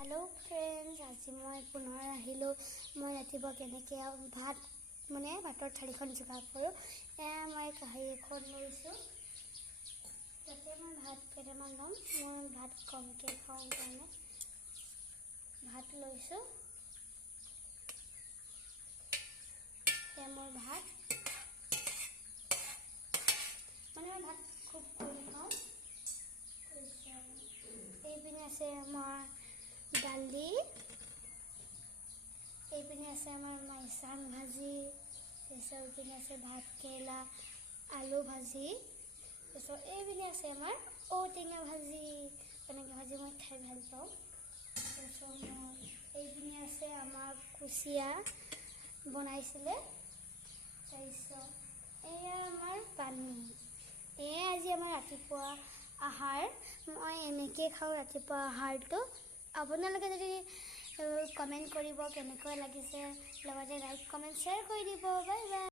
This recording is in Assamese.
हेलो फ्रेंड्स, आज मैं पुनः আহিলোঁ। मैं रातिपुৱা কেনেকৈ ভাত মানে ভাতৰ থালিখন যোগাৰ কৰোঁ। মই কাঁহী এখন লৈছোঁ, তাতে মই ভাত কেইটামান ল'ম। মই ভাত কমকৈ খাওঁ কাৰণে ভাত লৈছোঁ। মই ভাত মানে মই ভাত খুব কম খাওঁ। এইপিনে আছে আমাৰ দালি, এইপিনে আছে আমাৰ মাইচাং ভাজি, তাৰপিছত এইপিনে আছে ভাত কেৰেলা আলু ভাজি, তাৰপিছত এইপিনে আছে আমাৰ ঔটেঙা ভাজি। তেনেকৈ ভাজি মই খাই ভাল পাওঁ। তাৰপিছত এইপিনে আছে আমাৰ কুচিয়া বনাইছিলে। তাৰপিছত এয়া আমাৰ পানী। এয়া আজি আমাৰ ৰাতিপুৱা আহাৰ। মই এনেকৈ খাওঁ ৰাতিপুৱা আহাৰটো। আপোনালোকে যদি কমেণ্ট কৰিব কেনেকুৱা লাগিছে, লগতে লাইক কমেণ্ট শ্বেয়াৰ কৰি দিব। Bye bye.